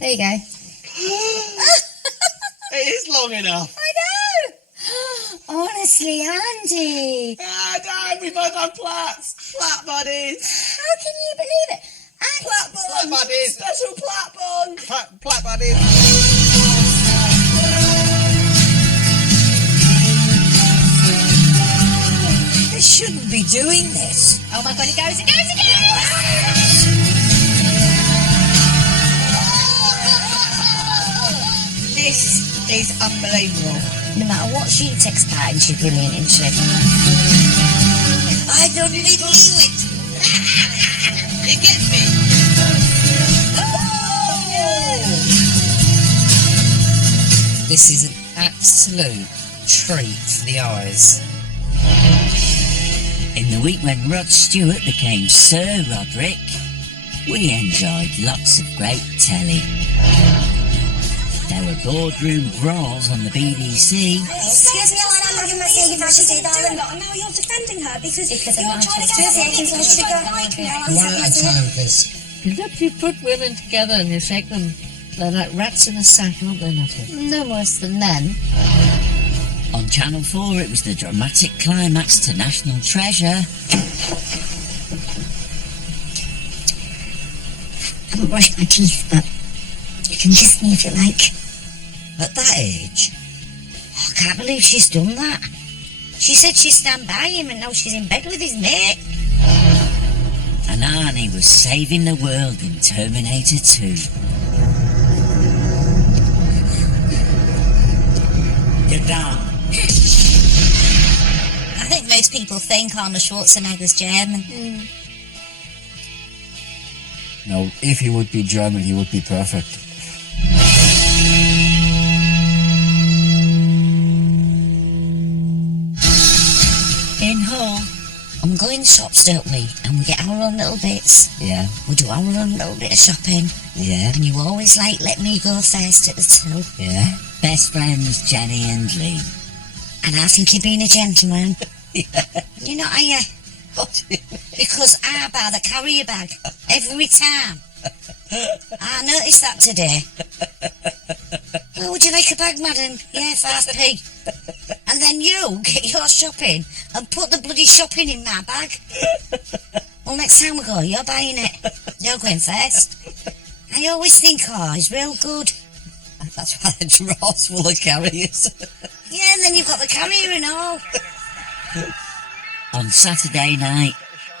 There you go. It is long enough. I know. Honestly, Andy. No, we both have plats. Plat buddies. How can you believe it? And Plat buddies. Special plat bond. Plat buddies. They shouldn't be doing this. Oh my God, it goes, it goes, it goes! This is unbelievable. No matter what she takes part in, she's brilliant, isn't she? I don't believe it. It gets me. This is an absolute treat for the eyes. In the week when Rod Stewart became Sir Roderick, we enjoyed lots of great telly. There were boardroom brawls on the BBC. Excuse me, I'm not giving my say goodbye to you, darling. And now you're defending her because you're trying to get her like me. One at a time, please. If you put women together and you shake them, they're like rats in a sack, aren't they, Natalie? No worse than men. On Channel 4, it was the dramatic climax to National Treasure. I haven't brushed my teeth, but you can kiss me if you like. At that age? I can't believe she's done that. She said she'd stand by him and now she's in bed with his mate. And Arnie was saving the world in Terminator 2. You're done. I think most people think Arnold Schwarzenegger's German. No, if he would be German, he would be perfect. In Hull, I'm going shops, don't we? And we get our own little bits. Yeah, We do our own little bit of shopping. yeah, And you always let me go first at the till. yeah. Best friends Jenny and Lee. And I think you're being a gentleman. Yeah. You know, What do you mean? because I buy the carrier bag every time. I noticed that today. Oh, would you like a bag, madam? Yeah, 5p. And then you get your shopping and put the bloody shopping in my bag. Well, next time we go, you're buying it. You're going first. I always think, oh, he's real good. That's why the drawers full of carriers. Yeah, and then you've got the carrier and all. On Saturday night,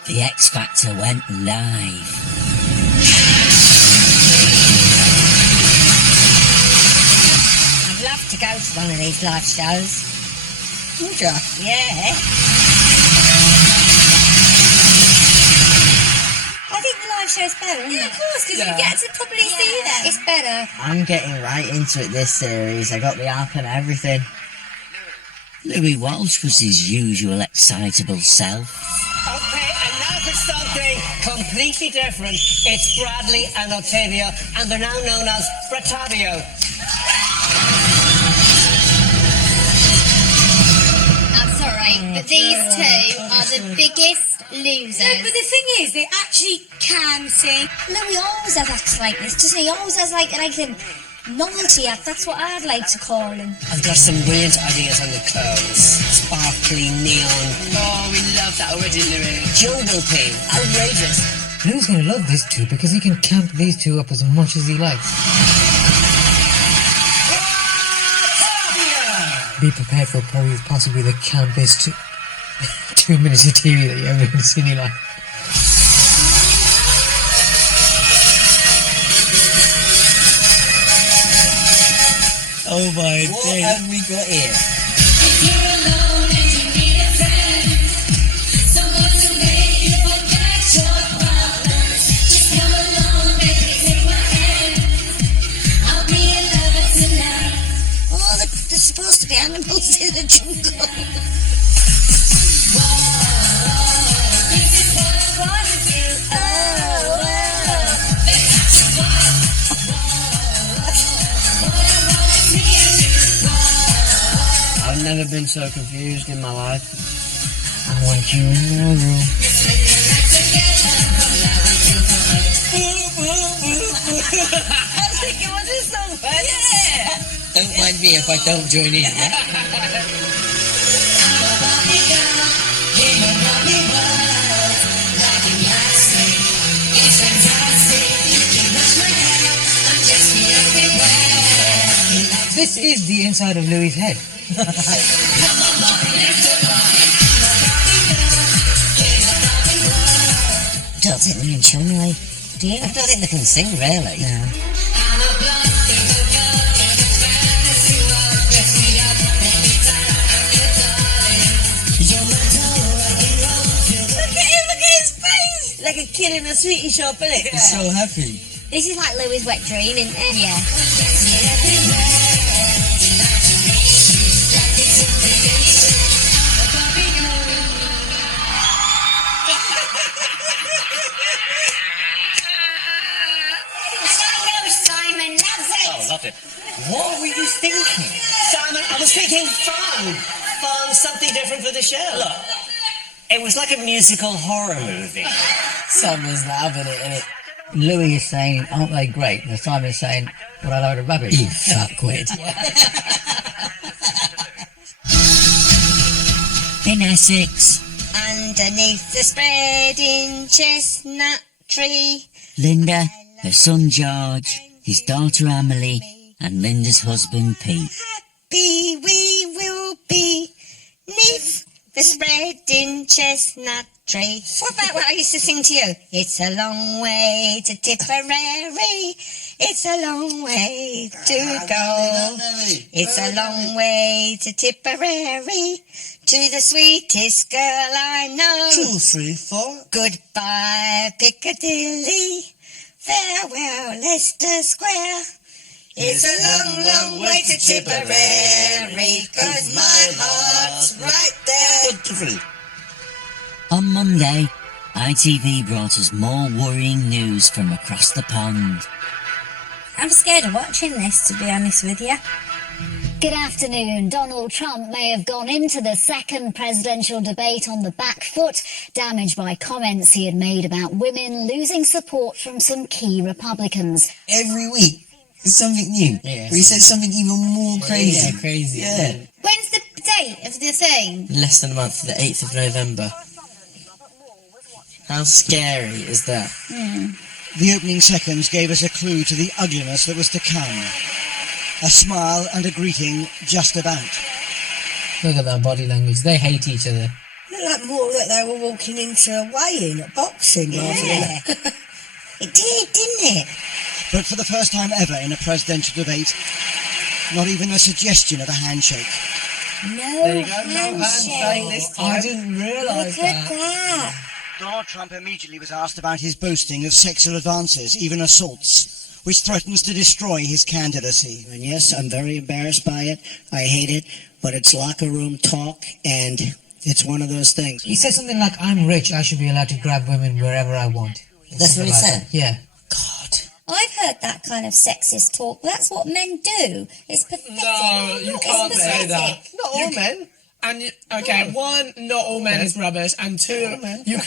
the X Factor went live. I'd love to go to one of these live shows. Would ya? Yeah. I think the live show's better, isn't it? Of course, because you get to probably see them. It's better. I'm getting right into it this series. I got the app and everything. Louis Walsh was his usual excitable self. Okay, and now for something completely different. It's Bradley and Octavio, and they're now known as Bratavio. That's alright, but these two are the biggest losers. No, but the thing is, they actually can sing. Louis always has acts like this, doesn't he? He always has like a novelty act. That's what I'd like to call him. I've got some brilliant ideas on the clothes. Sparkly neon. Oh, we love that already, Louis. Jungle pink. Outrageous. Lou's gonna love this too because he can camp these two up as much as he likes. Be prepared for probably possibly the campest 2 minutes of TV that you ever seen in your life. Oh my What days. have we got here? Oh, they're supposed to be animals in the jungle. I've never been so confused in my life. I want you in your room. I think it Don't mind me if I don't join in, yeah? This is the inside of Louis' head. Don't think they can show me, do you? I don't think they can sing, really. No. Look at his face! Like a kid in a sweetie shop, isn't it? He's so happy. This is like Louis' wet dream, isn't it? Yeah. Simon loves it. Oh, love it. What were you thinking? Simon, I was thinking fun. Fun, something different for the show. Look, it was like a musical horror movie. Simon's loving it, innit? Louis is saying, aren't they great? And Simon's saying, what a load of rubbish. You fuckwit. In Essex, Underneath the spreading chestnut tree. Linda, her son George, his daughter Amelie, and Linda's husband Pete. Happy we will be neath the spreading chestnut tree. What about what I used to sing to you? It's a long way to Tipperary. It's a long way to go. It's a long way to Tipperary. To the sweetest girl I know. 2, 3, 4. Goodbye Piccadilly. Farewell Leicester Square. It's a long, long way to Tipperary, 'cause my heart's right there. On Monday, ITV brought us more worrying news from across the pond. I'm scared of watching this, to be honest with you. Good afternoon. Donald Trump may have gone into the second presidential debate on the back foot, damaged by comments he had made about women losing support from some key Republicans. Every week, there's something new. Yeah. Where he says something even more crazy. Yeah, crazy. Yeah. When's the date of the thing? Less than a month, the 8th of November. How scary is that? The opening seconds gave us a clue to the ugliness that was to come. A smile and a greeting just about. Look at that body language. They hate each other. Looked like more that they were walking into a weigh-in at boxing rather Yeah. It did, didn't it? But for the first time ever in a presidential debate, not even a suggestion of a handshake. No handshake. I didn't realise Look at that. Donald Trump immediately was asked about his boasting of sexual advances, even assaults, which threatens to destroy his candidacy. And yes, I'm very embarrassed by it. I hate it, but it's locker room talk, and it's one of those things. He said something like, I'm rich, I should be allowed to grab women wherever I want. That's what he Something said? like that. Yeah. I've heard that kind of sexist talk. That's what men do. It's pathetic. No, you can't say that. Not all men. And one, not all men is rubbish, and two, you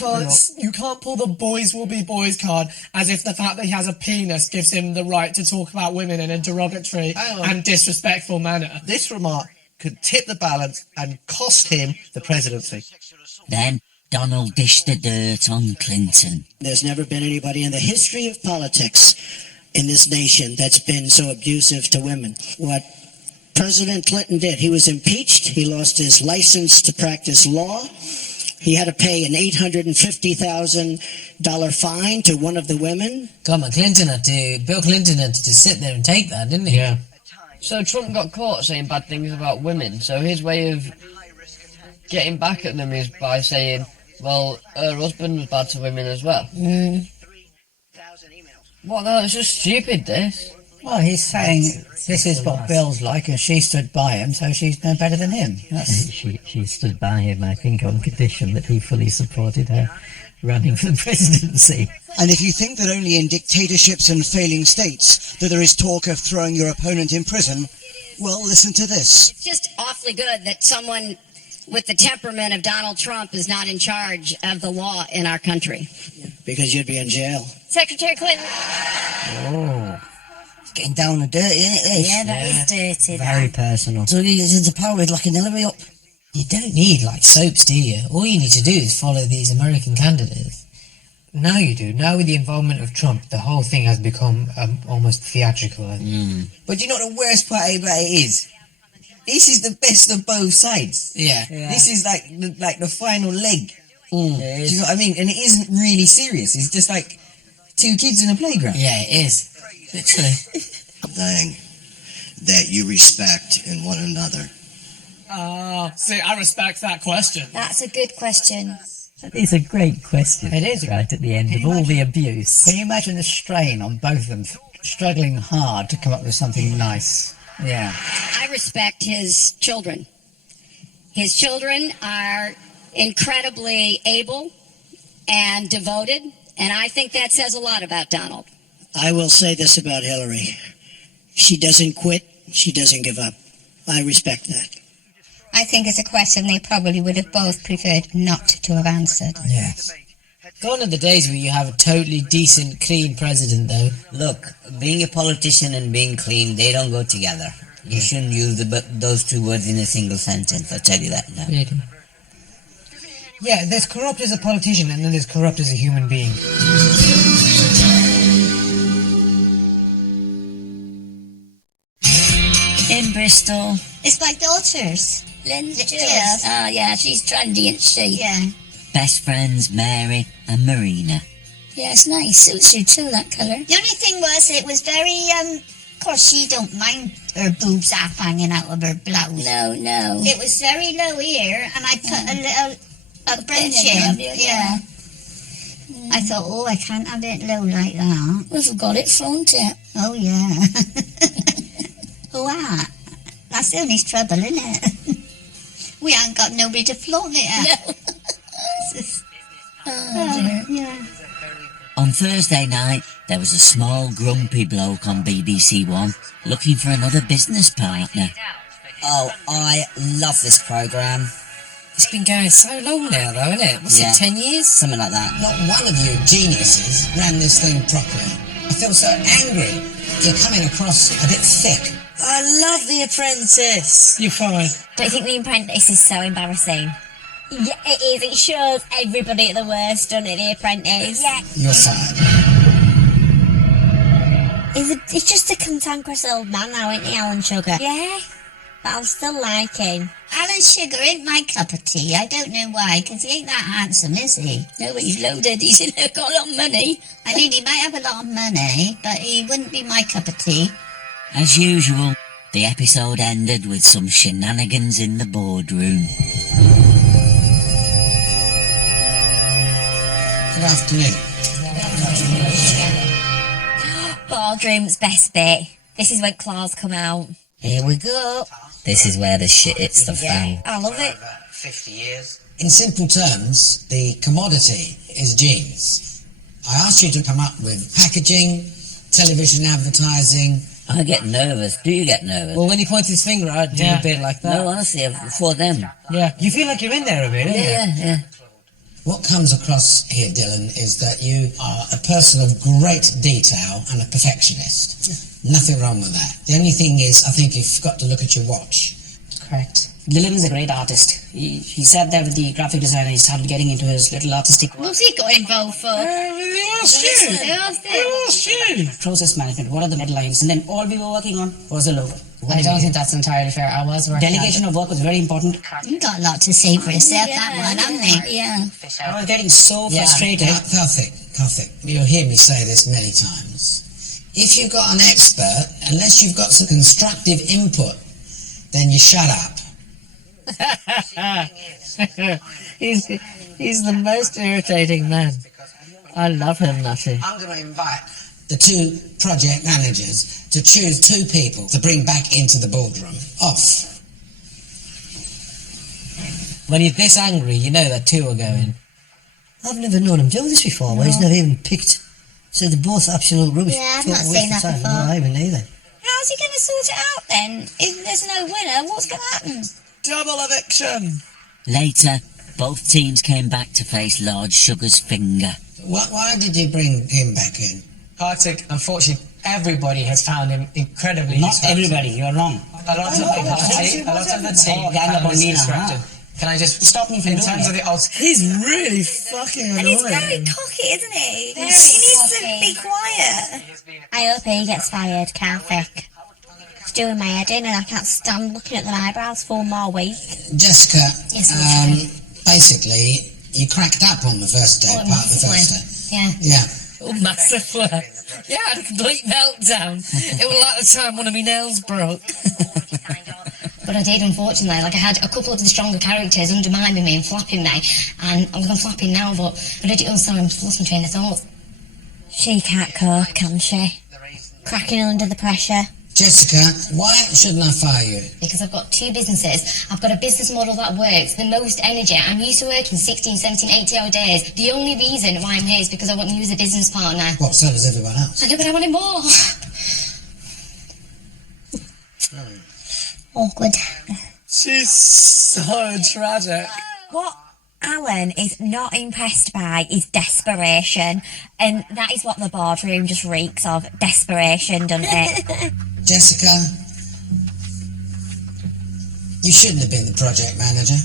can't pull the boys will be boys card as if the fact that he has a penis gives him the right to talk about women in a derogatory and disrespectful manner. This remark could tip the balance and cost him the presidency. Then Donald dished the dirt on Clinton. There's never been anybody in the history of politics in this nation that's been so abusive to women. What President Clinton did, he was impeached, he lost his license to practice law, he had to pay an $850,000 fine to one of the women. Bill Clinton had to sit there and take that, didn't he? Yeah. So Trump got caught saying bad things about women, so his way of getting back at them is by saying, well, her husband was bad to women as well. What the hell, it's just stupid, this. Well, he's saying this is what Bill's like, and she stood by him, so she's no better than him. She stood by him, I think, on condition that he fully supported her running for the presidency. And if you think that only in dictatorships and failing states that there is talk of throwing your opponent in prison, well, listen to this. It's just awfully good that someone with the temperament of Donald Trump is not in charge of the law in our country. Because you'd be in jail. Secretary Clinton. Oh. Getting down and dirty, isn't it, this? Yeah, that is dirty. Very that. personal. So he gets into power with locking Hillary up. You don't need like soaps, do you? All you need to do is follow these American candidates. Now you do. Now with the involvement of Trump, the whole thing has become almost theatrical. But you know what the worst part about it is? This is the best of both sides. Yeah. This is like the final leg. Do you It know what I mean? And it isn't really serious. It's just like two kids in a playground. Yeah, it is. Literally. Thing that you respect in one another. See, I respect that question. That's a good question. It's a great question. It is. Right at the end of all the abuse. Can you imagine the strain on both of them, struggling hard to come up with something nice? Yeah. I respect his children. His children are incredibly able and devoted, and I think that says a lot about Donald. I will say this about Hillary. She doesn't quit. She doesn't give up. I respect that. I think it's a question they probably would have both preferred not to have answered. Yes. Gone are the days where you have a totally decent, clean president, though. Look, being a politician and being clean, they don't go together. You shouldn't use those two words in a single sentence, I'll tell you that now. Really? Yeah, there's corrupt as a politician and then there's corrupt as a human being. In Bristol. It's my daughter's. Linda Yes. Oh, yeah, she's trendy, isn't she? Yeah. Best friends Mary and Marina. Yeah, it's nice. Suits you too, that colour. The only thing was, it was very, of course, she don't mind her boobs half hanging out of her blouse. No. It was very low here, and I put a little brooch in. Yeah. I thought, oh, I can't have it low like that. We've got it, flaunt it. Oh, yeah. Wow. That's the only trouble, isn't it? We haven't got nobody to flaunt it at. No. Yeah. On Thursday night, there was a small grumpy bloke on BBC One looking for another business partner. Oh, I love this programme. It's been going so long now, though, isn't it? What's it, 10 years? Something like that. Not one of you geniuses ran this thing properly. I feel so angry. You're coming across a bit thick. I love The Apprentice. You're fine. Don't you think The Apprentice is so embarrassing? Yeah, it is. It shows everybody at the worst, doesn't it, The Apprentice? Yeah. You're fine. He's just a cantankerous old man now, isn't he, Alan Sugar? Yeah, but I'll still like him. Alan Sugar ain't my cup of tea. I don't know why, because he ain't that handsome, is he? No, but he's loaded. He's got a lot of money. I mean, he might have a lot of money, but he wouldn't be my cup of tea. As usual, the episode ended with some shenanigans in the boardroom. Good afternoon. Boardroom's best bit. This is when claws come out. Here we go. This is where the shit hits the fan. I love it. 50 years. In simple terms, the commodity is jeans. I asked you to come up with packaging, television advertising. I get nervous. Do you get nervous? Well, when he points his finger out, do a bit like that. No, honestly, for them. Yeah. You feel like you're in there a bit, don't you? Yeah. What comes across here, Dylan, is that you are a person of great detail and a perfectionist. Nothing wrong with that. The only thing is, I think you've got to look at your watch. Correct. Dylan's a great artist. He sat there with the graphic designer. He started getting into his little artistic What's he got involved for? process management. What are the deadlines? And then all we were working on was the logo. I don't think that's entirely fair. I was working. Delegation of work was very important. You got a lot to say for yourself, that one, haven't you? Yeah. I was getting so frustrated. Karthik, you'll hear me say this many times. If you've got an expert, unless you've got some constructive input, then you shut up. He's the most irritating man. I love him, Nutty. I'm going to invite the two project managers to choose two people to bring back into the boardroom. Off. When he's this angry, you know that two are going. I've never known him do this before, where he's never even picked. So they're both absolute rubbish. Yeah, I've Total not waste seen of that time. before. No, I haven't either. How's he going to sort it out then? If there's no winner, what's going to happen? Double eviction! Later, both teams came back to face Lord Sugar's finger. Why did you bring him back in? Kartik, unfortunately, everybody has found him incredibly Not disruptive. everybody, you're wrong. A lot of the team found this disruptive. Can I just stop me from in doing terms of it? the He's really fucking And annoying. he's very cocky, isn't he? Very He needs cocky. to be quiet. I hope he gets fired, Karthik. It's doing my head in and I can't stand looking at them eyebrows for more week. Jessica, Yes, literally. basically, you cracked up on the first day, part of the first day. Yeah. Yeah. Oh, massively. Yeah, I had a complete meltdown. It was like the time one of my nails broke. But I did, unfortunately. Like, I had a couple of the stronger characters undermining me and flapping me. And I'm flapping now, but I did it all the time. I've lost my train of thought. She can't cope, can she? Cracking under the pressure. Jessica, why shouldn't I fire you? Because I've got two businesses. I've got a business model that works, the most energy. I'm used to working 16, 17, 80-hour days. The only reason why I'm here is because I want you as a business partner. What, so does everyone else? I know, but I wanted more. Awkward. She's so tragic. What Alan is not impressed by is desperation, and that is what the boardroom just reeks of. Desperation, doesn't it? Jessica, you shouldn't have been the project manager.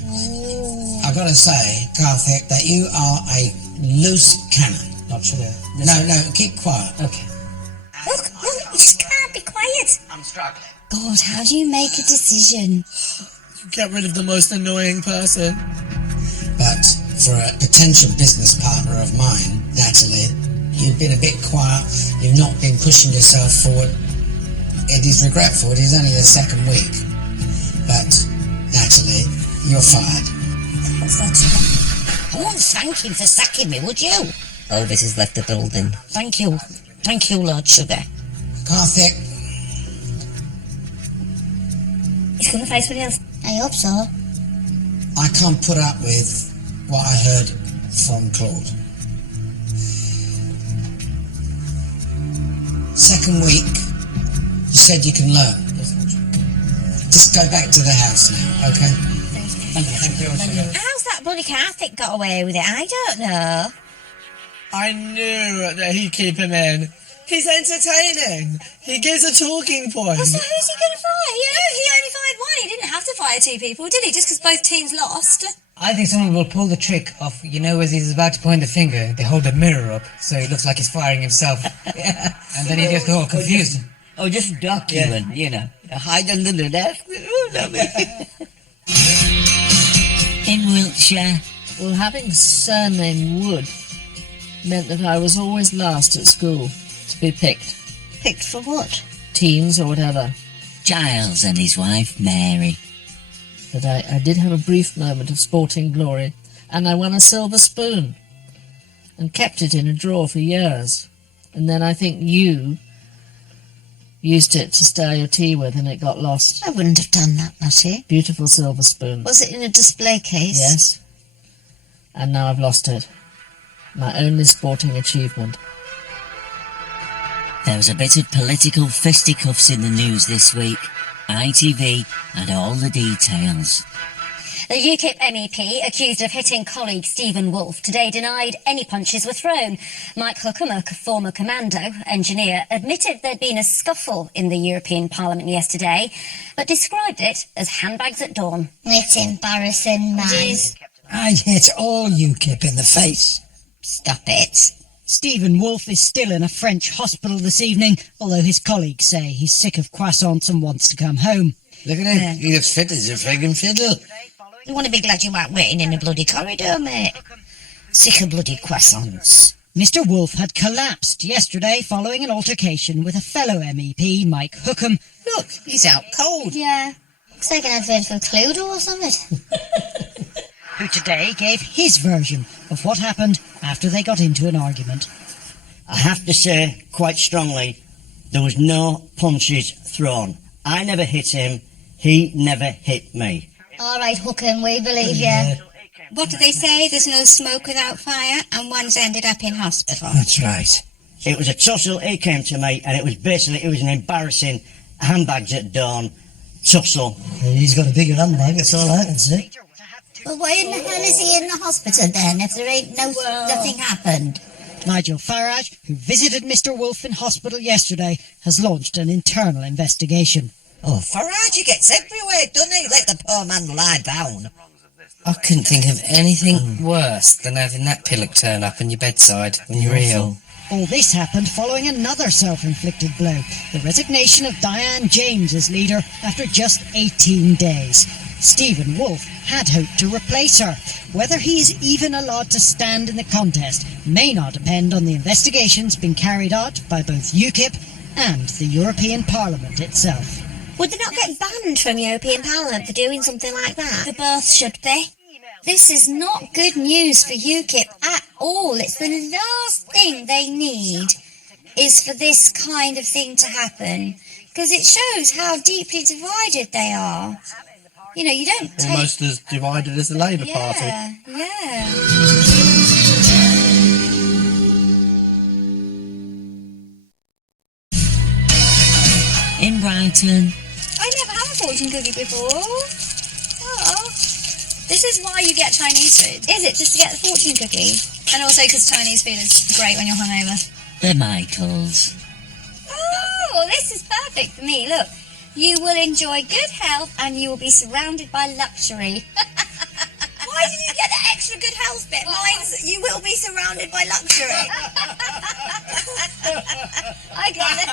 I've got to say, Karthik, that you are a loose cannon. Not sure. No, keep quiet. Okay. Look, you just can't be quiet. I'm struggling. God, how do you make a decision? Get rid of the most annoying person. But for a potential business partner of mine, Natalie, you've been a bit quiet. You've not been pushing yourself forward. It is regretful. It is only the second week. But, Natalie, you're fired. I won't thank him for sacking me, would you? Elvis has left the building. Thank you. Thank you, Lord Sugar. Karthik, He's going to face what else. I hope so. I can't put up with what I heard from Claude. Second week, you said you can learn. Just go back to the house now, okay? Thank you. How's that bloody Karthik got away with it? I don't know. I knew that he'd keep him in. He's entertaining. He gives a talking point. So who's he going to fire? You know, he only fired one. He didn't have to fire two people, did he? Just because both teams lost. I think someone will pull the trick of, as he's about to point the finger, they hold a mirror up so it looks like he's firing himself. And then he gets all confused. Oh, just document, hide under the desk. In Wiltshire. Well, having surname Wood meant that I was always last at school to be picked. Picked for what? Teams or whatever. Giles and his wife, Mary. But I did have a brief moment of sporting glory, and I won a silver spoon and kept it in a drawer for years. And then I think you used it to stir your tea with and it got lost. I wouldn't have done that, Matty. Beautiful silver spoon. Was it in a display case? Yes. And now I've lost it. My only sporting achievement. There was a bit of political fisticuffs in the news this week. ITV had all the details. The UKIP MEP, accused of hitting colleague Stephen Wolfe, today denied any punches were thrown. Mike Hookham, a former commando engineer, admitted there'd been a scuffle in the European Parliament yesterday, but described it as handbags at dawn. It's embarrassing, man. It is. I'd hit all UKIP in the face. Stop it. Stephen Wolfe is still in a French hospital this evening, although his colleagues say he's sick of croissants and wants to come home. Look at him. He looks fit as a friggin' fiddle. You want to be glad you weren't waiting in the bloody corridor, mate. Sick of bloody croissants. Mr. Wolfe had collapsed yesterday following an altercation with a fellow MEP, Mike Hookham. Look, he's out cold. Yeah. Looks like an advert for Cluedo or something. Who today gave his version of what happened after they got into an argument. I have to say, quite strongly, there was no punches thrown. I never hit him, he never hit me. All right, Hookham, we believe you. What do they say? There's no smoke without fire, and one's ended up in hospital. That's right. It was a tussle, he came to me, and it was an embarrassing handbags at dawn tussle. He's got a bigger handbag, that's all I can see. Well, why in the hell is he in the hospital then if there ain't nothing happened? Nigel Farage, who visited Mr. Wolfe in hospital yesterday, has launched an internal investigation. Oh, Farage gets everywhere, doesn't he? Let the poor man lie down. I couldn't think of anything worse than having that pillock turn up on your bedside when you're ill. All this happened following another self-inflicted blow, the resignation of Diane James as leader after just 18 days. Stephen Wolfe had hoped to replace her. Whether he is even allowed to stand in the contest may not depend on the investigations being carried out by both UKIP and the European Parliament itself. Would they not get banned from European Parliament for doing something like that? They both should be. This is not good news for UKIP at all. It's the last thing they need is for this kind of thing to happen, because it shows how deeply divided they are. You know, you don't take... Almost as divided as the Labour Party. Yeah. In Brighton. I never had a fortune cookie before. Oh. This is why you get Chinese food. Is it just to get the fortune cookie? And also because Chinese food is great when you're hungover. The Michaels. Oh, this is perfect for me. Look, you will enjoy good health and you will be surrounded by luxury. Why did you get the extra good health bit? Mine's, you will be surrounded by luxury. I got it.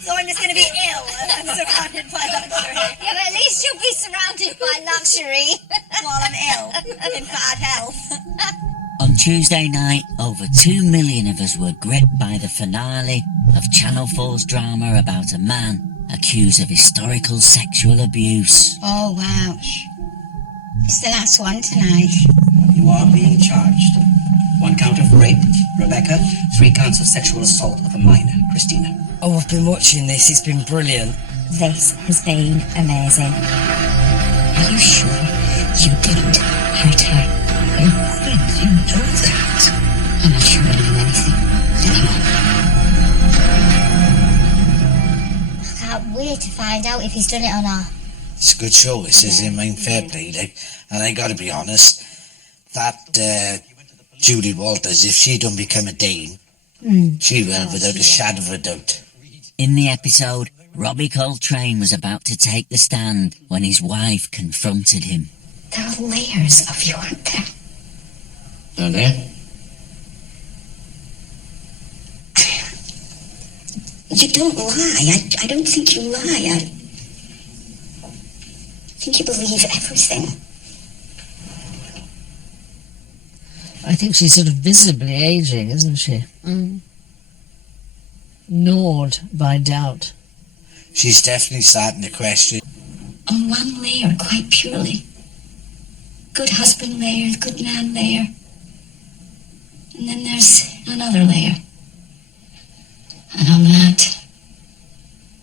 So I'm just going to be ill and surrounded by luxury. Yeah, but at least you'll be surrounded by luxury. While I'm ill, in bad health. On Tuesday night, over 2 million of us were gripped by the finale of Channel 4's drama about a man accused of historical sexual abuse. Oh, wow. It's the last one tonight. You are being charged. 1 count of rape, Rebecca. 3 counts of sexual assault of a minor, Christina. Oh, I've been watching this. It's been brilliant. This has been amazing. Are you sure you didn't hurt her? Why did you do that? I'm not sure I know anything. I can't wait to find out if he's done it or not. It's a good show, this is, I mean, fair play, like, and I gotta be honest, that Julie Walters, if she don't become a Dane, she will, without a shadow of a doubt. In the episode, Robbie Coltrane was about to take the stand when his wife confronted him. There are layers of you, aren't there? Are there? You don't lie. I don't think you lie. I think you believe everything. I think she's sort of visibly aging, isn't she? Gnawed by doubt. She's definitely starting to question. On one layer, quite purely. Good husband layer, good man layer. And then there's another layer. And on that,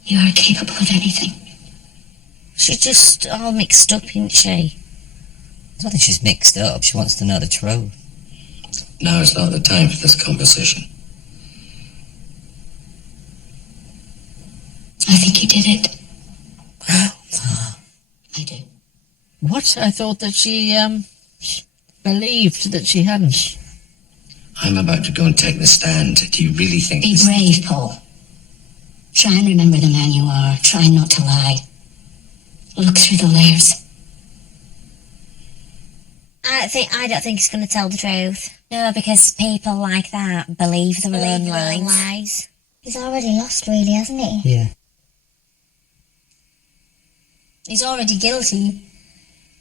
you are capable of anything. She's just all mixed up, isn't she? I don't think she's mixed up. She wants to know the truth. Now is not the time for this conversation. I think you did it. I do. What? I thought that she, believed that she hadn't. I'm about to go and take the stand. Do you really think Be brave, Paul. Try and remember the man you are. Try not to lie. Look through the layers. I don't think he's going to tell the truth. No, because people like that believe their own lies. He's already lost, really, hasn't he? Yeah. He's already guilty.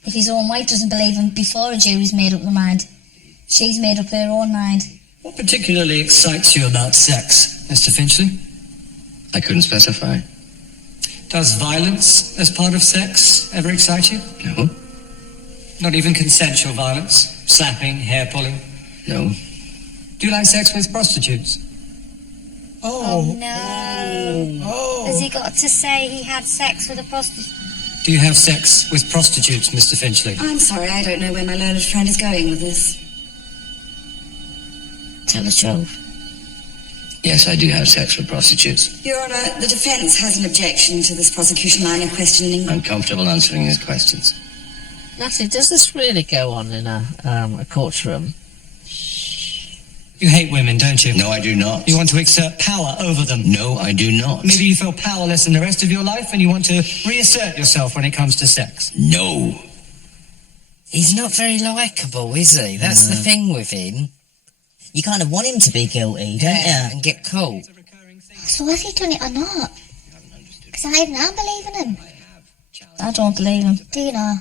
If his own wife doesn't believe him before a jury's made up their mind, she's made up her own mind. What particularly excites you about sex, Mr. Finchley? I couldn't specify. Does violence as part of sex ever excite you? No. Not even consensual violence? Slapping, hair pulling? No. Do you like sex with prostitutes? Oh no. Has he got to say he had sex with a prostitute? Do you have sex with prostitutes, Mr. Finchley? I'm sorry, I don't know where my learned friend is going with this. Tell the truth. Yes, I do have sex with prostitutes. Your Honour, the defence has an objection to this prosecution line of questioning. I'm comfortable answering his questions. Natalie, does this really go on in a courtroom? You hate women, don't you? No, I do not. You want to exert power over them. No, I do not. Maybe you feel powerless in the rest of your life and you want to reassert yourself when it comes to sex. No. He's not very likeable, is he? That's the thing with him. You kind of want him to be guilty, don't you? And get caught. So has he done it or not? Because I even am believing him. I don't believe him. Do you know?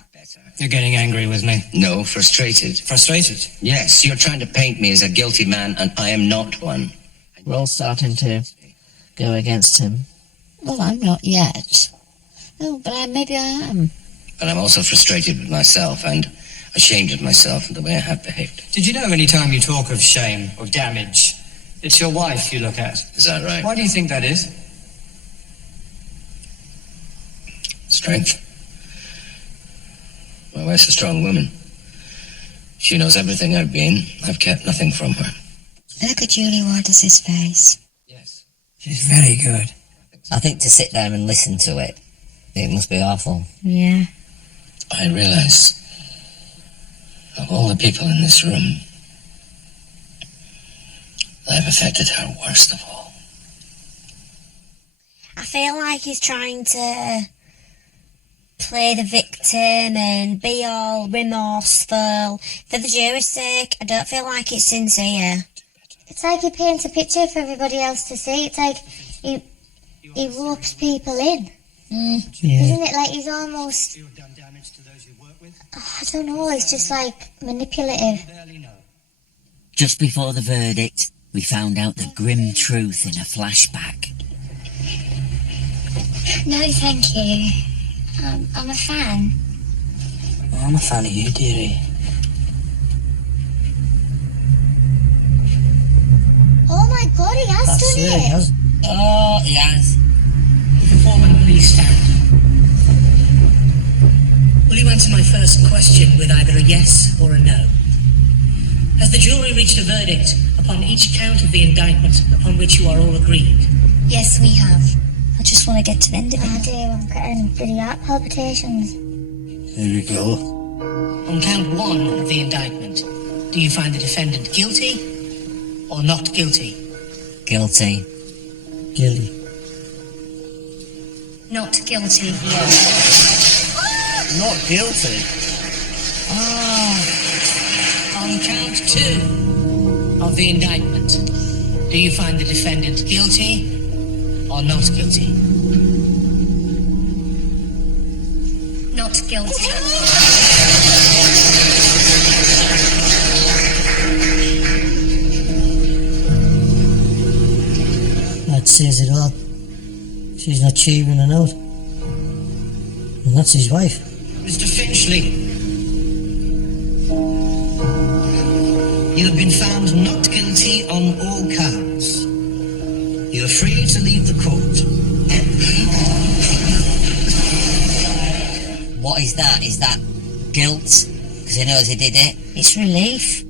You're getting angry with me. No, frustrated. Frustrated? Yes, you're trying to paint me as a guilty man, and I am not one. We're all starting to go against him. Well, I'm not yet. Oh, but maybe I am. But I'm also frustrated with myself and ashamed of myself and the way I have behaved. Did you know any time you talk of shame or damage, it's your wife you look at? Is that right? Why do you think that is? Strength. My wife's a strong woman. She knows everything I've been. I've kept nothing from her. Look at Julie Waters' face. Yes. She's very good. I think to sit there and listen to it, it must be awful. Yeah. I realise, of all the people in this room, I've affected her worst of all. I feel like he's trying to play the victim and be all remorseful. For the jury's sake, I don't feel like it's sincere. It's like he paints a picture for everybody else to see. It's like he ropes people in. Yeah. Isn't it? Like he's almost... I don't know, it's just like manipulative. Just before the verdict, we found out the grim truth in a flashback. No, thank you. I'm a fan. I'm a fan of you, dearie. Oh my god, he has That's done it, it! he has. Oh, yes. Foreman, please stand. Will you answer my first question with either a yes or a no? Has the jury reached a verdict upon each count of the indictment upon which you are all agreed? Yes, we have. I just want to get to the end of it. I do, I'm getting bloody heart palpitations. Here we go. On count 1 of the indictment, do you find the defendant guilty or not guilty? Guilty. Guilty. Not guilty. Not guilty. On count 2 of the indictment, do you find the defendant guilty or not guilty? Not guilty. That says it all. She's not cheating a note. And that's his wife. Mr. Finchley, you have been found not guilty on all counts. You are free to leave the court. What is that? Is that guilt? Because he knows he did it. It's relief.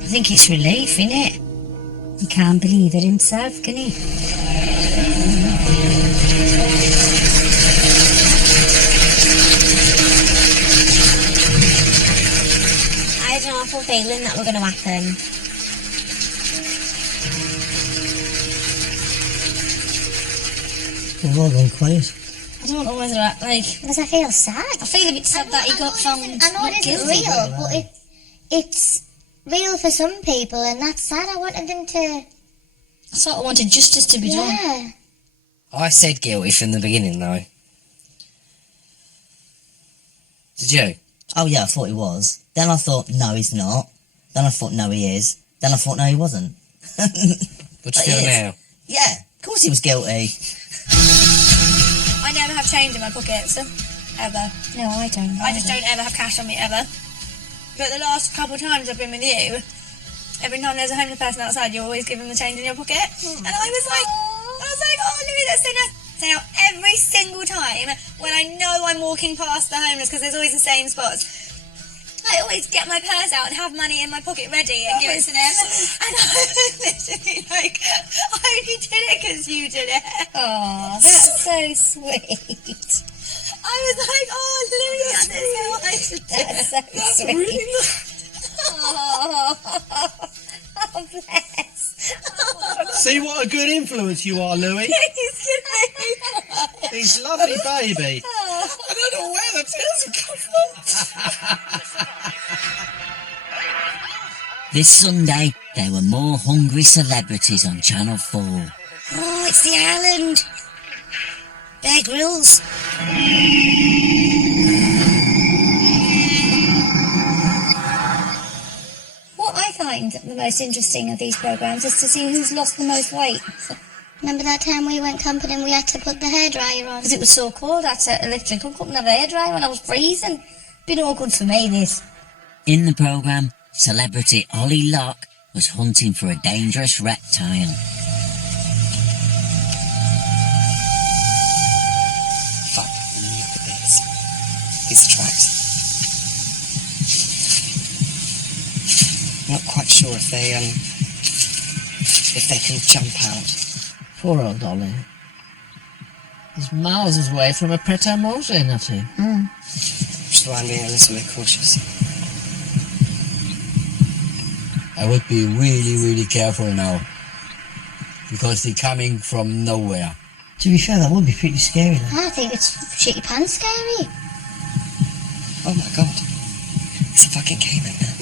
I think it's relief, innit? He can't believe it himself, can he? I had an awful feeling that were going to happen. We've all gone quiet. I don't know whether Because I feel sad. I feel a bit sad that he got found I know it isn't guilty. real, but it's real for some people, and that's sad. I wanted them to... I sort of wanted justice to be done. Yeah. I said guilty from the beginning, though. Did you? Oh yeah, I thought he was. Then I thought, no, he's not. Then I thought, no, he is. Then I thought, no, he wasn't. What do you feel now? Yeah, of course he was guilty. I never have change in my pockets, ever. No, I don't. I just don't ever have cash on me, ever. But the last couple of times I've been with you, every time there's a homeless person outside, you always give them the change in your pocket. And I was like, oh, Louis, that's so nice. So now every single time when I know I'm walking past the homeless, because there's always the same spots, I always get my purse out and have money in my pocket ready and give it to them. And I was literally like, I only did it because you did it. Oh, that's so sweet. I was like, oh, Louis, that is so nice. That's so sweet. Really nice. Oh, bless. See what a good influence you are, Louis. He's a lovely baby. I don't know where the tears have come from. This Sunday, there were more hungry celebrities on Channel 4. Oh, it's the island. Bear Grylls. What I find the most interesting of these programmes is to see who's lost the most weight. Remember that time we went camping and we had to put the hairdryer on? Because it was so cold, I had to electric hook up and have a hairdryer when I was freezing. Been all good for me, this. In the programme, celebrity Ollie Locke was hunting for a dangerous reptile. Fuck, look at this. These tracks. I'm not quite sure if they can jump out. Poor old Ollie. He's miles away from a pret-a-manger, not he? Which is why I'm being a little bit cautious. I would be really, really careful now, because they're coming from nowhere. To be fair, that would be pretty scary. Then. I think it's shitty pants scary. Oh my god. It's a fucking caiman, man.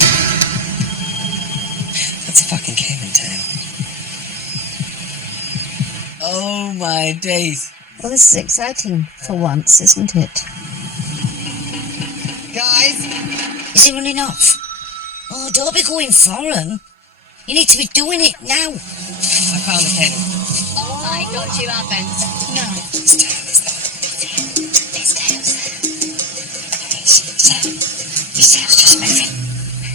That's a fucking caiman tail. Oh my days. Well, this is exciting for once, isn't it? Guys! Is he running off? Oh, don't be going for him. You need to be doing it now. I found the caiman. Oh my god, you haven't. No. His tail is there. His tail's there. His tail's just moving.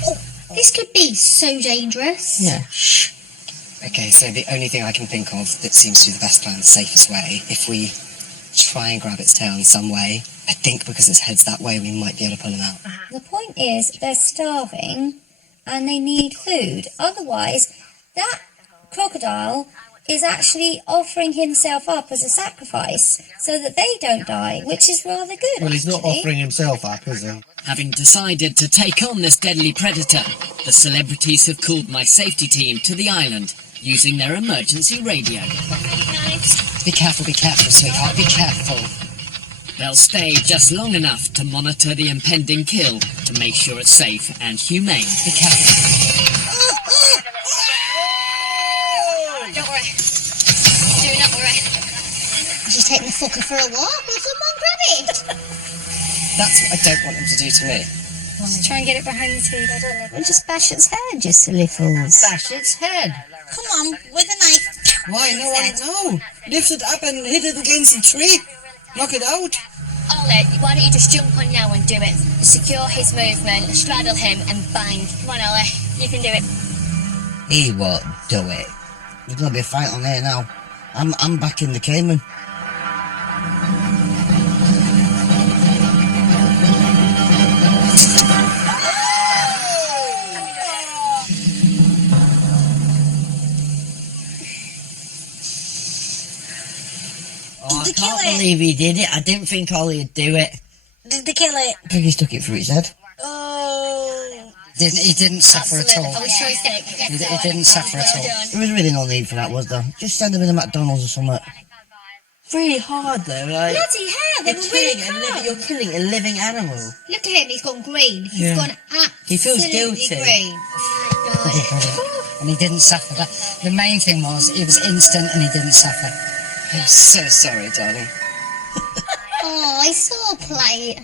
Oh, this could be so dangerous. Yeah. Okay, so the only thing I can think of that seems to be the best plan, the safest way, if we try and grab its tail in some way, I think because its head's that way, we might be able to pull him out. The point is, they're starving and they need food. Otherwise, that crocodile is actually offering himself up as a sacrifice so that they don't die, which is rather good. Well, he's not actually. offering himself up, is he? Having decided to take on this deadly predator, the celebrities have called my safety team to the island using their emergency radio. Be careful, sweetheart, be careful. They'll stay just long enough to monitor the impending kill to make sure it's safe and humane. Be careful. Don't worry. Do not worry. She's taking the fucker for a walk. Will someone grab it? That's what I don't want them to do to me. Just try and get it behind the teeth. I don't know. Well, just bash its head, you silly fools. Bash its head. Come on, with a knife. Why? No. Lift it up and hit it against the tree. Knock it out. Ollie, why don't you just jump on now and do it? Secure his movement, straddle him, and bang. Come on, Ollie, you can do it. He won't do it. There's gonna be a fight on there now. I'm back in the caiman. Did they I kill can't it? believe he did it. I didn't think Ollie would do it. Did they kill it? I think he stuck it through his head. Oh. He didn't suffer at all. Are we sure he's sick? He didn't suffer at all. done. There was really no need for that, was there? Just send him in a McDonald's or something. Really hard though, like. Bloody hell, they were really calm. You're killing a living animal. Look at him, he's gone green. He's Yeah. gone absolutely He feels guilty. green. And he didn't suffer. The main thing was, it was instant and he didn't suffer. I'm so sorry, darling. Oh, I saw a plate.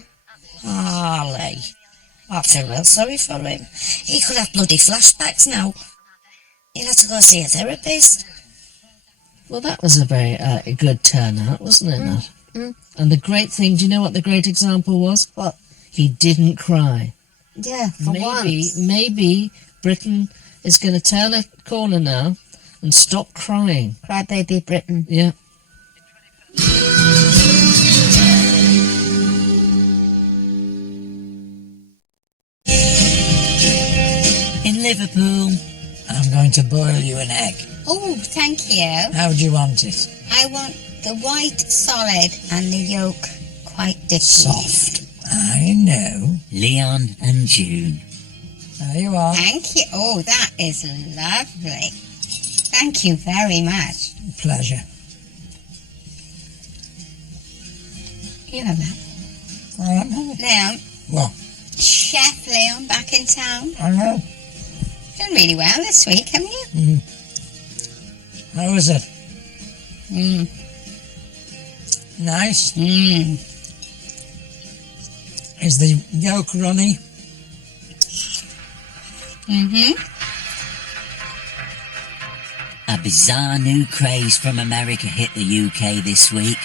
Ollie. I feel real sorry for him. He could have bloody flashbacks now. He'll have to go see a therapist. Well, that was a very good turnout, wasn't it, Nat? And the great thing, do you know what the great example was? What? He didn't cry. Yeah, for once. Maybe Britain is going to turn a corner now and stop crying. Cry baby Britain. Yeah. In Liverpool, I'm going to boil you an egg. Oh, thank you. How do you want it? I want the white solid and the yolk quite dippy. Soft. I know. Leon and June. There you are. Thank you. Oh, that is lovely. Thank you very much. Pleasure. You have that. Now, What? Chef Leon back in town. I know. Done really well this week, haven't you? How is it? Mm. Nice. Mm. Is the yolk runny? Mm-hmm. A bizarre new craze from America hit the UK this week.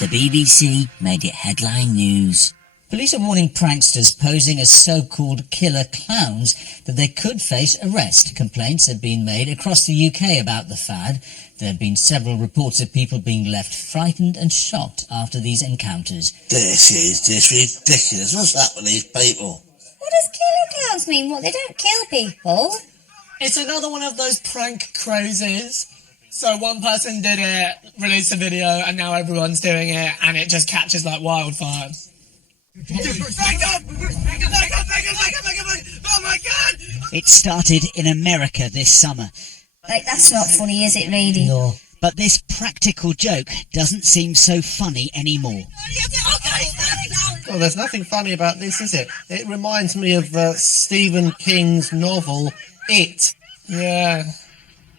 The BBC made it headline news. Police are warning pranksters posing as so-called killer clowns that they could face arrest. Complaints have been made across the UK about the fad. There have been several reports of people being left frightened and shocked after these encounters. This is just ridiculous. What's up with these people? What does killer clowns mean? What, they don't kill people? It's another one of those prank crazes. So one person did it, released a video, and now everyone's doing it, and it just catches like wildfire. Oh my God! It started in America this summer. Like, that's not funny, is it, really? No. But this practical joke doesn't seem so funny anymore. Well, there's nothing funny about this, is it? It reminds me of Stephen King's novel, It. Yeah.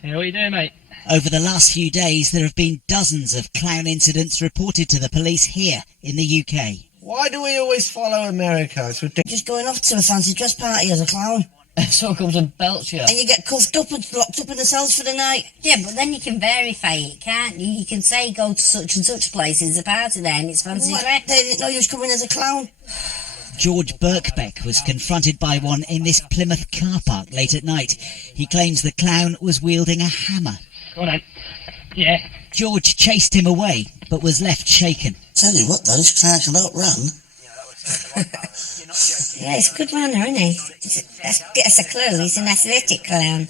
Hey, what are you doing, mate? Over the last few days, there have been dozens of clown incidents reported to the police here in the UK. Why do we always follow America? It's ridiculous. Just going off to a fancy dress party as a clown. So comes and belts you. And you get cuffed up and locked up in the cells for the night. Yeah, but then you can verify it, can't you? You can say go to such and such place, there's a party there and it's fancy dress. They didn't know you was coming as a clown. George Birkbeck was confronted by one in this Plymouth car park late at night. He claims the clown was wielding a hammer. Go on then. Yeah. George chased him away, but was left shaken. Tell you what, those clowns cannot run. Yeah, he's a good runner, isn't he? That's a clue, he's an athletic clown.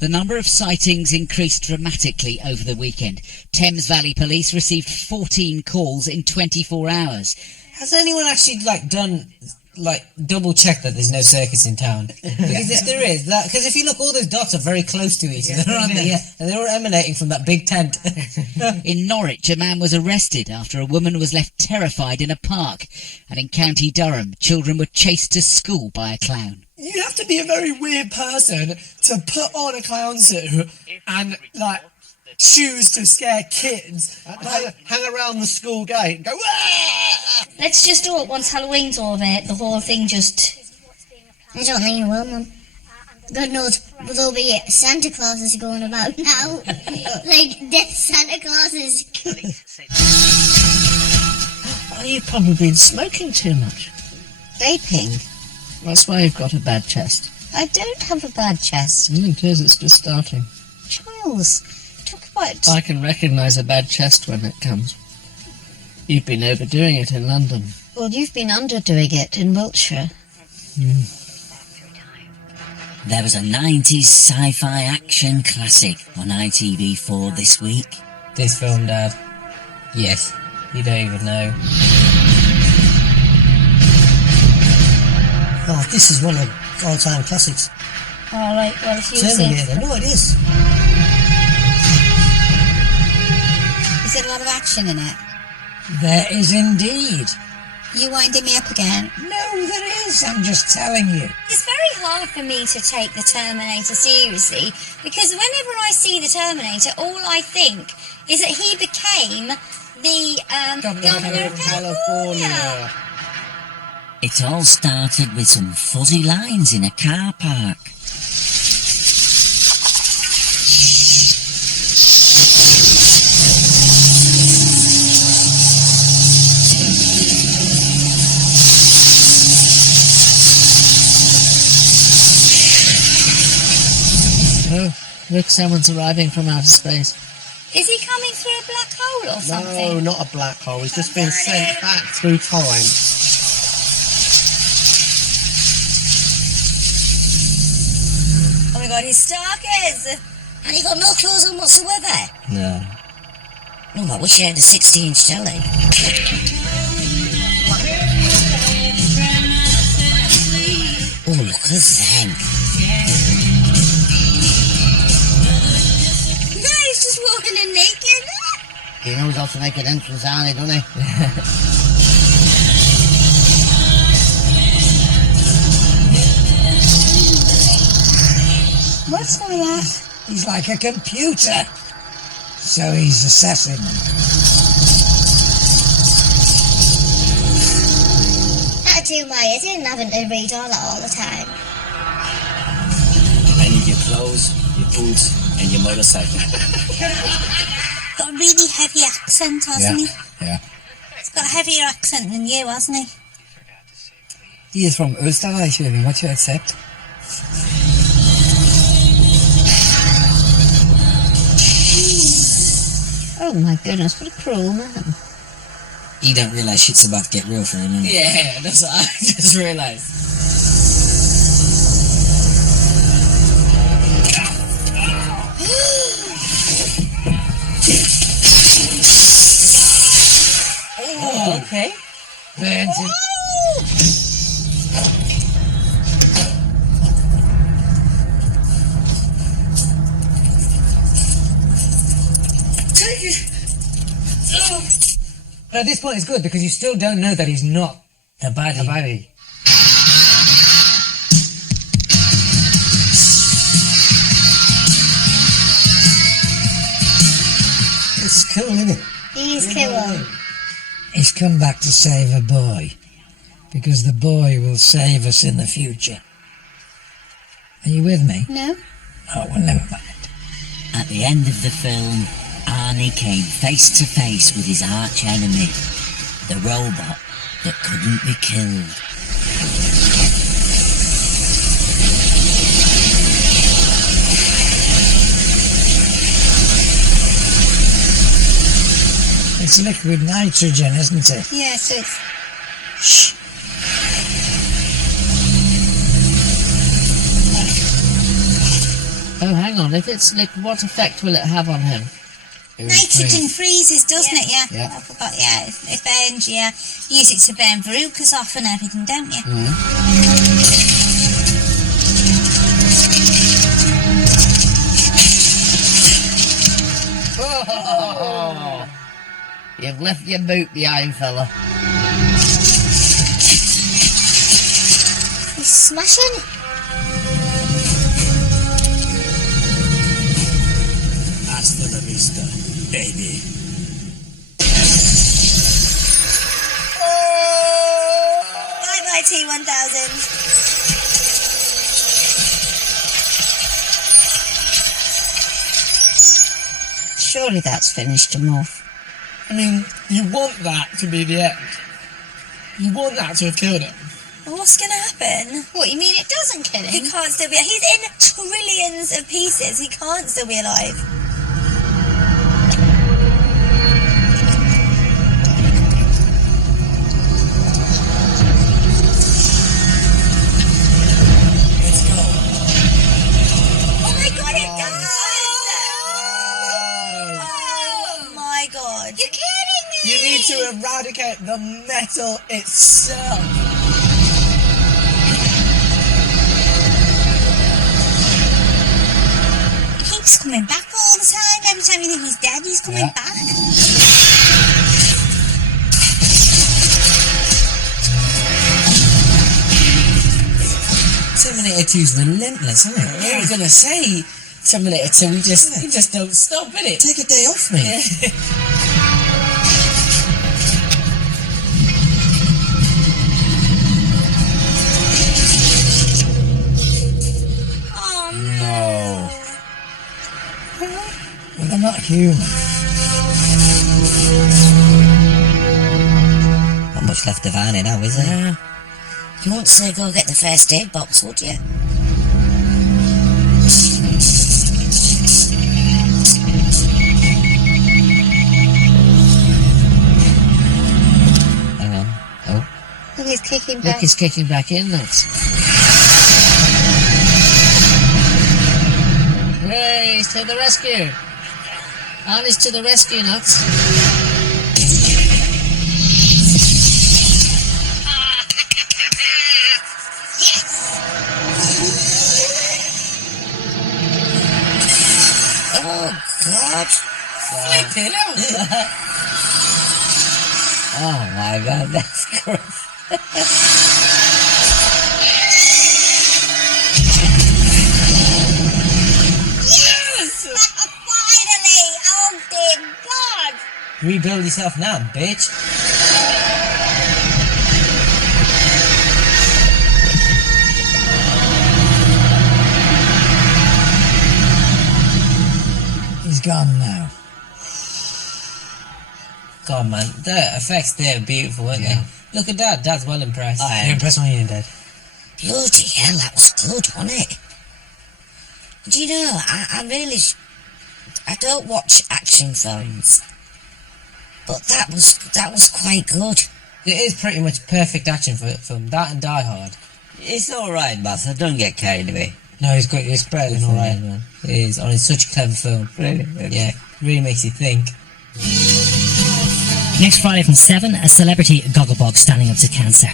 The number of sightings increased dramatically over the weekend. Thames Valley Police received 14 calls in 24 hours. Has anyone actually double check that there's no circus in town? Because if there is, because if you look, all those dots are very close to each other, aren't they? Yeah, and they're all emanating from that big tent. In Norwich, a man was arrested after a woman was left terrified in a park. And in County Durham, children were chased to school by a clown. You have to be a very weird person to put on a clown suit and, shoes to scare kids. Hang around the school gate and go, Wah! Let's just do it once Halloween's over, the whole thing just... I don't think it will, Mum. God knows, there'll be Santa Clauses going about now. Dead Santa Clauses. Oh, you've probably been smoking too much. Vaping? That's why you've got a bad chest. I don't have a bad chest. It is, it's just starting. Giles, talk about... I can recognise a bad chest when it comes. You've been overdoing it in London. Well, you've been underdoing it in Wiltshire. There was a 90s sci-fi action classic on ITV4 this week. This film, Dad? Yes. You don't even know. Oh, this is one of all-time classics. All right, well, if you Terminator. No, it is. Is there a lot of action in it? There is indeed. You winding me up again? No, there is. I'm just telling you. It's very hard for me to take the Terminator seriously because whenever I see the Terminator, all I think is that he became the governor of California. It all started with some fuzzy lines in a car park. Oh, look, someone's arriving from outer space. Is he coming through a black hole or something? No, not a black hole. He's just been sent back through time. Oh my God, he's Starkers! And he got no clothes on whatsoever. No. No, I wish he had a 60-inch telly. Oh, look thank. No, he's just walking in naked. He knows how to make an entrance, Arnie, doesn't he? What's all that? He's like a computer. So he's assessing. That'd do my head in having to read all the time. I need your clothes, your boots, and your motorcycle. Got a really heavy accent, hasn't he? Yeah. He's got a heavier accent than you, hasn't he? He is from Österreich, really. What you accept? Oh my goodness, what a cruel man. He don't realise shit's about to get real for him, innit? Yeah, that's what I just realised. Oh, okay. Take it! But at this point it's good because you still don't know that he's not the baddie. It's cool, isn't it? He's cool. He's come back to save a boy. Because the boy will save us in the future. Are you with me? No. Oh, well, never mind. At the end of the film, Arnie came face to face with his arch enemy, the robot that couldn't be killed. It's liquid nitrogen, isn't it? Yeah, so it's... Shh. Oh, hang on. If it's liquid, what effect will it have on him? Nitrogen freezes, doesn't it? Yeah. Yeah. I forgot, yeah. It burns, yeah. You use it to burn verrucas off and everything, don't you? Oh, you've left your boot behind, fella. He's smashing. Hasta la vista, baby. Bye-bye, T-1000. Surely that's finished him off. I mean, you want that to be the end. You want that to have killed him. Well, what's going to happen? What, you mean it doesn't kill him? He can't still be... He's in trillions of pieces. He can't still be alive. Oh my god, it does! Oh my god. You're kidding me! You need to eradicate the metal itself. He keeps coming back all the time. Every time you think he's dead, he's coming back. Terminator 2's relentless, isn't it? Yeah, I was gonna say Terminator 2. You just don't stop, innit? Take a day off, mate. Oh No. Well, they're not human. Not much left of Arnie now, is there? You wouldn't say go get the first aid box, would you? Hang on. Oh. Look, he's kicking Look, back. he's kicking back in, nuts. Hooray, he's to the rescue. Arnie's to the rescue, nuts. Flipping hell. Oh my god, that's great. Finally! Oh dear God! Rebuild yourself now, bitch. He's gone now. God, man, the effects there are beautiful, weren't they? Look at Dad. Dad's well impressed. You're impressed when you're Dad. Bloody hell, that was good, wasn't it? Do you know, I really... I don't watch action films, but that was quite good. It is pretty much perfect action film. That and Die Hard. It's alright, Martha, don't get carried away. No, it's good. It's better than alright, man. It is. It's such a clever film. Really? Yeah, really makes you think. Next Friday from 7, a celebrity Gogglebox standing up to cancer.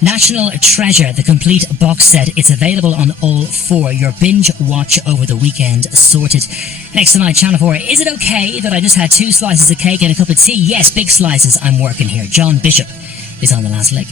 National Treasure, the complete box set. It's available on all 4. Your binge watch over the weekend sorted. Next tonight, Channel 4. Is it okay that I just had 2 slices of cake and a cup of tea? Yes, big slices. I'm working here. John Bishop is on the last leg.